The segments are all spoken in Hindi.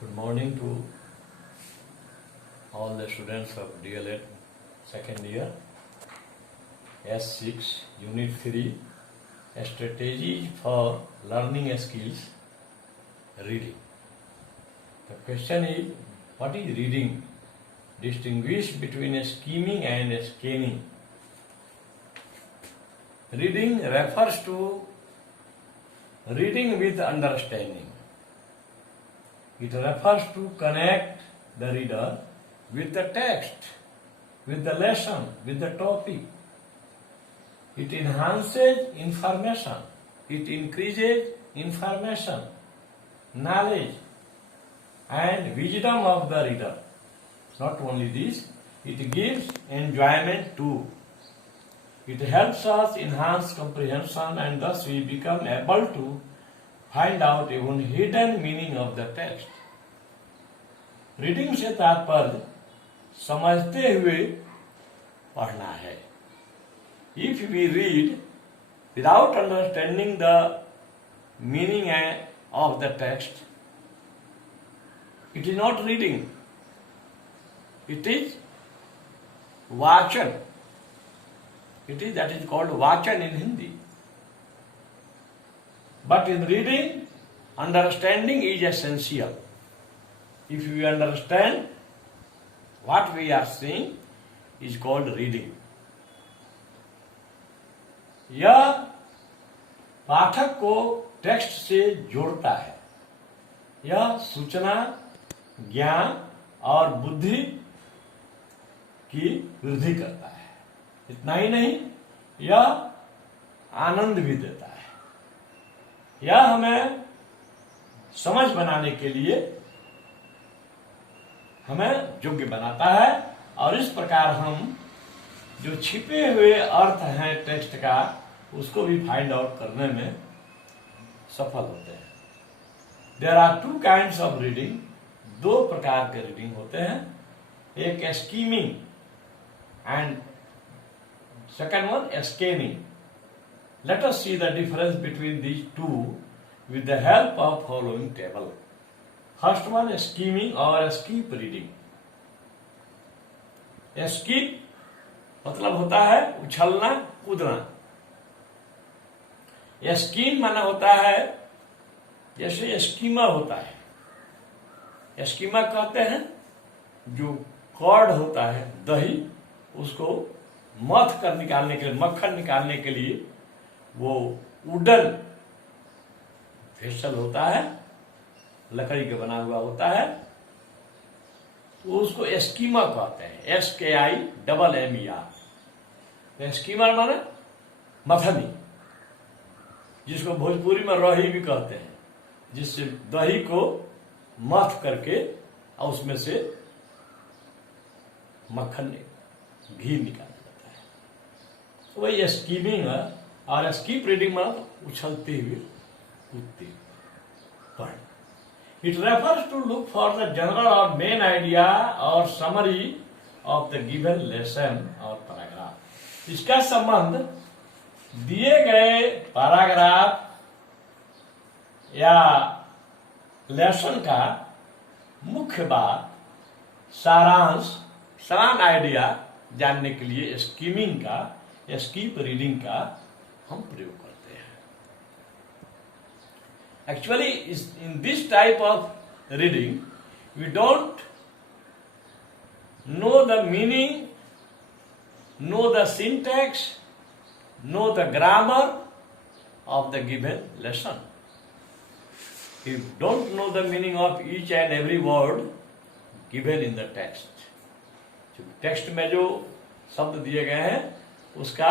Good morning to all the students of DLED second year, S6, Unit 3, Strategies for Learning Skills, Reading. The question is, what is reading? Distinguish between skimming and scanning. Reading refers to reading with understanding. It refers to connect the reader with the text, with the lesson, with the topic. It enhances information. It increases information, knowledge, and wisdom of the reader. Not only this, it gives enjoyment too. It helps us enhance comprehension, and thus we become able to find out even hidden meaning of the text. Reading से तात्पर्य समझते हुए पढ़ना है. If we read without understanding the meaning of the text, it is not reading. It is vachan. That is called vachan in Hindi. But in reading, understanding is essential. If we understand what we are seeing, is called reading. यह पाठक को टेक्स्ट से जोड़ता है. यह सूचना, ज्ञान और बुद्धि की वृद्धि करता है. इतना ही नहीं, यह आनंद भी देता है. यह हमें समझ बनाने के लिए हमें योग्य बनाता है, और इस प्रकार हम जो छिपे हुए अर्थ हैं टेक्स्ट का, उसको भी फाइंड आउट करने में सफल होते हैं. There are two kinds of reading. दो प्रकार के रीडिंग होते हैं. एक skimming and second one scanning. Let us see the difference between these two with the help of following table. First one is skimming or skip reading. Skip मतलब होता है उछलना, कूदना. स्कीम माना होता है जैसे स्कीमर होता है. स्कीमर कहते हैं जो कर्ड होता है, दही, उसको मथ कर निकालने के लिए, मक्खन निकालने के लिए वो वुडन फेसल होता है, लकड़ी का बना हुआ होता है, तो उसको स्कीमर कहते हैं. SKIMMER. स्कीमर माने मथनी, जिसको भोजपुरी में रही भी कहते हैं, जिससे दही को मथ करके और उसमें से मक्खन, घी निकाला जाता है. तो वही स्कीमिंग है. और स्कीप रीडिंग मतलब उछलते हुए, कूदते हुए. It refers to look for the general or main idea or summary of the given lesson or paragraph. इसका संबंध दिए गए पैराग्राफ या लेसन का मुख्य बात, सारांश, समान आइडिया जानने के लिए स्कीमिंग का, स्कीप रीडिंग का हम प्रयोग करते हैं. Actually, in this type of reading, we don't know the meaning, know the syntax, know the grammar of the given lesson. You don't know the meaning of each and every word given in the text. Text में जो शब्द दिए गए हैं, उसका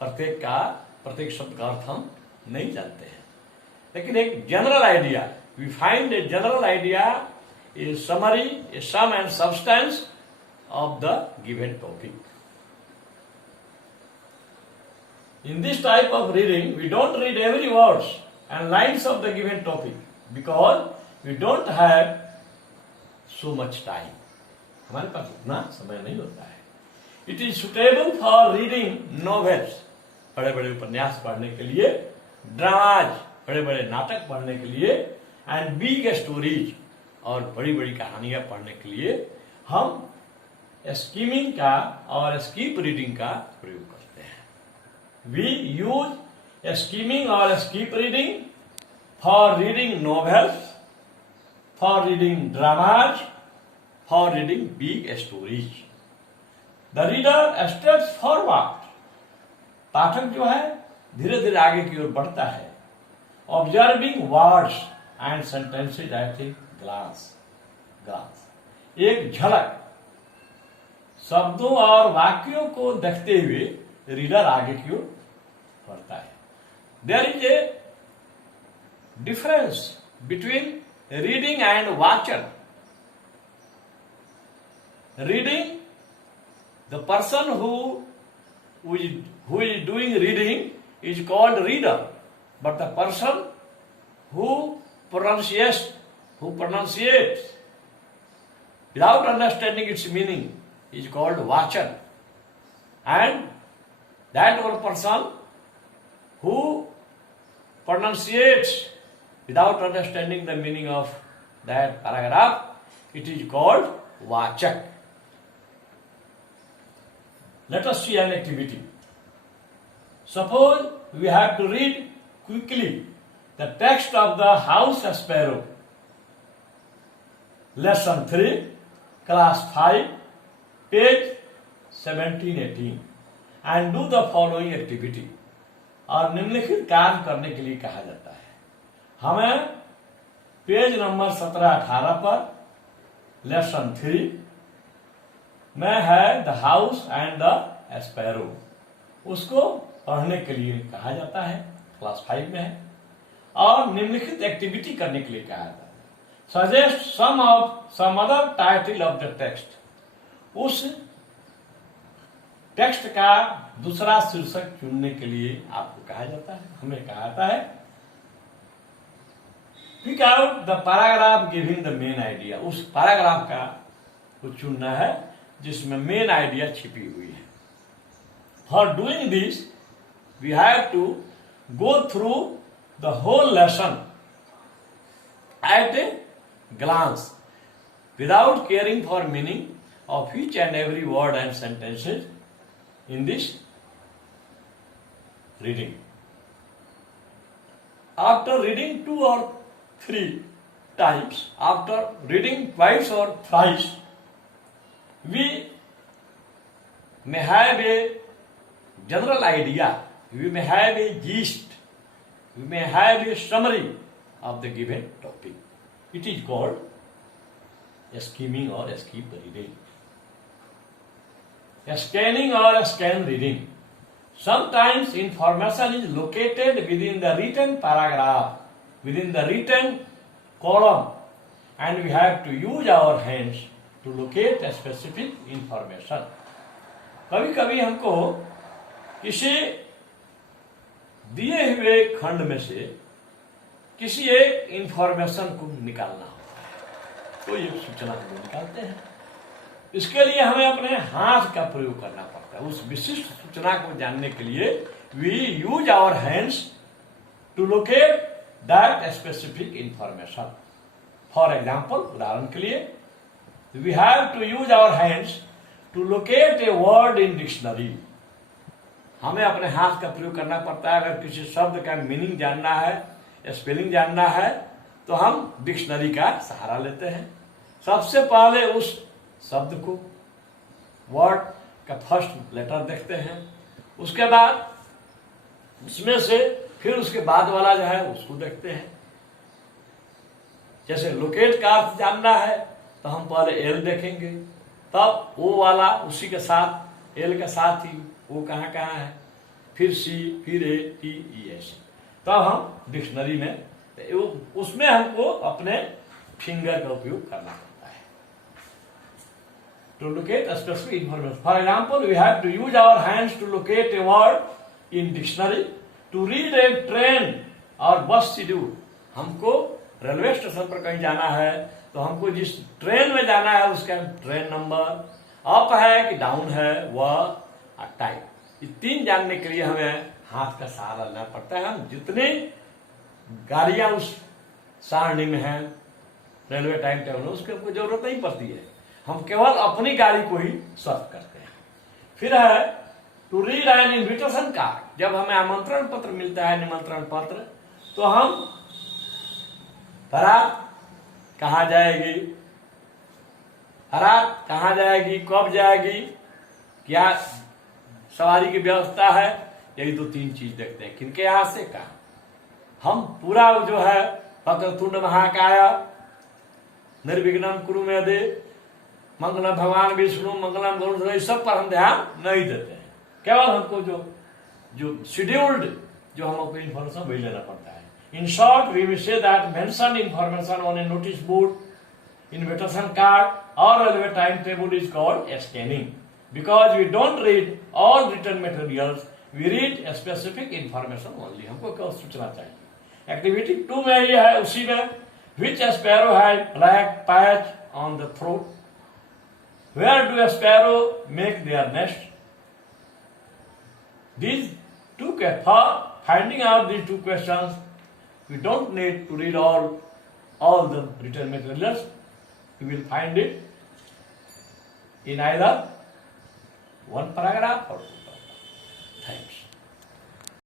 प्रत्येक शब्द का अर्थ हम नहीं जानते हैं. लेकिन एक general idea, we find a general idea, a summary, a sum and substance of the given topic. In this type of reading we don't read every words and lines of the given topic because we don't have so much time. हमारे पास उतना समय नहीं होता है. It is suitable for reading novels, बड़े बड़े उपन्यास पढ़ने के लिए, ड्रामाज, बड़े बड़े नाटक पढ़ने के लिए, एंड बिग स्टोरीज, और बड़ी बड़ी कहानियां पढ़ने के लिए हम स्कीमिंग का और स्कीप रीडिंग का प्रयोग करते हैं। वी यूज स्कीमिंग और skip reading for reading novels, for reading dramas, for reading big stories. The reader steps forward, पाठक जो है धीरे धीरे आगे की ओर बढ़ता है। Observing words and sentences at a glance, एक झलक शब्दों और वाक्यों को देखते हुए रीडर आगे की ओर बढ़ता है। There is a difference between reading and वाचन। Reading, the person who is doing reading is called reader, but the person who pronunciates without understanding its meaning is called watcher, and that one person who pronunciates without understanding the meaning of that paragraph, it is called vachak. Let us see an activity. Suppose we have to read quickly the text of the House Sparrow, Lesson 3, Class 5, page 17-18, and do the following activity. और निम्नलिखित काम करने के लिए कहा जाता है। हमें पेज नंबर 17-18 पर लेसन 3 में है the house and the sparrow, उसको पढ़ने के लिए कहा जाता है। क्लास 5 में है और निम्नलिखित एक्टिविटी करने के लिए कहा जाता है। Suggest some other title of the text, उस टेक्स्ट का दूसरा शीर्षक चुनने के लिए आपको कहा जाता है, हमें कहा जाता है। Pick out the paragraph giving the main idea, उस पैराग्राफ का को चुनना है जिसमें मेन आइडिया छिपी हुई है। For doing this we have to go through the whole lesson at a glance without caring for meaning of each and every word and sentences in this reading. After reading 2 or 3 times, after reading twice or thrice, we may have a general idea, we may have a gist, we may have a summary of the given topic. It is called skimming or skip reading. Scanning or scan reading. Sometimes information is located within the written paragraph, within the written column, and we have to use our hands to locate a specific information. कभी कभी हमको किसी दिए हुए खंड में से किसी एक इंफॉर्मेशन को निकालना होता है, कोई एक सूचना को निकालते हैं। इसके लिए हमें अपने हाथ का प्रयोग करना पड़ता है। उस विशिष्ट सूचना को जानने के लिए we use our hands to locate that specific information. For example, उदाहरण के लिए, we have to use our hands to locate a word in dictionary. हमें अपने हाथ का प्रयोग करना पड़ता है। अगर किसी शब्द का मीनिंग जानना है, स्पेलिंग जानना है, तो हम डिक्शनरी का सहारा लेते हैं। सबसे पहले उस शब्द को, वर्ड का फर्स्ट लेटर देखते हैं, उसके बाद उसमें से फिर उसके बाद वाला जो है उसको देखते हैं। जैसे लोकेट का अर्थ जानना है तो हम पहले एल देखेंगे, तब ओ वाला उसी के साथ, एल के साथ ही वो कहाँ कहाँ है, फिर सी, फिर ए, टी, ई, एस, तब हम डिक्शनरी में उसमें हमको अपने फिंगर का उपयोग करना पड़ता है। To locate a specific information. For example, we have to use our hands to locate a word in dictionary. To read a train or bus schedule. हमको रेलवे स्टेशन पर कहीं जाना है तो हमको जिस ट्रेन में जाना है उसका ट्रेन नंबर, अप है कि डाउन है, वह टाइम, ये 3 जानने के लिए हमें हाथ का सहारा लेना पड़ता है। हम जितने गाड़ियां उस सारणी में हैं रेलवे टाइम टेबल, उसकी हमको जरूरत नहीं पड़ती है, हम केवल अपनी गाड़ी को ही सर्व करते हैं। फिर है to read an invitation card, जब हमें आमंत्रण पत्र मिलता है, निमंत्रण पत्र, तो हम बारात कहाँ जाएगी, बारात कहाँ जाएगी, कब जाएगी, क्या सवारी की व्यवस्था है, यही 2-3 चीज देखते हैं। किनके यहां से कहा हम पूरा जो है वक्रतुंड महाकाय, निर्विघ्नं कुरु मे देव, मंगलम भगवान विष्णु, मंगलम गरुड़, इस सब पर हम ध्यान नहीं देते हैं। केवल हमको जो शेड्यूल्ड जो हमको इन्फॉर्मेशन वही लेना पड़ता है। In short we will say that mention information on a notice board, invitation card or railway timetable is called scanning, because we don't read all written materials, we read a specific information only। हमको क्या सूचना चाहिए। एक्टिविटी 2 में ये है, उसी में which sparrow has black patch on the throat, where do a sparrow make their nest। These two, for finding out these 2 questions, we don't need to read all the written materials, you will find it in either one paragraph or 2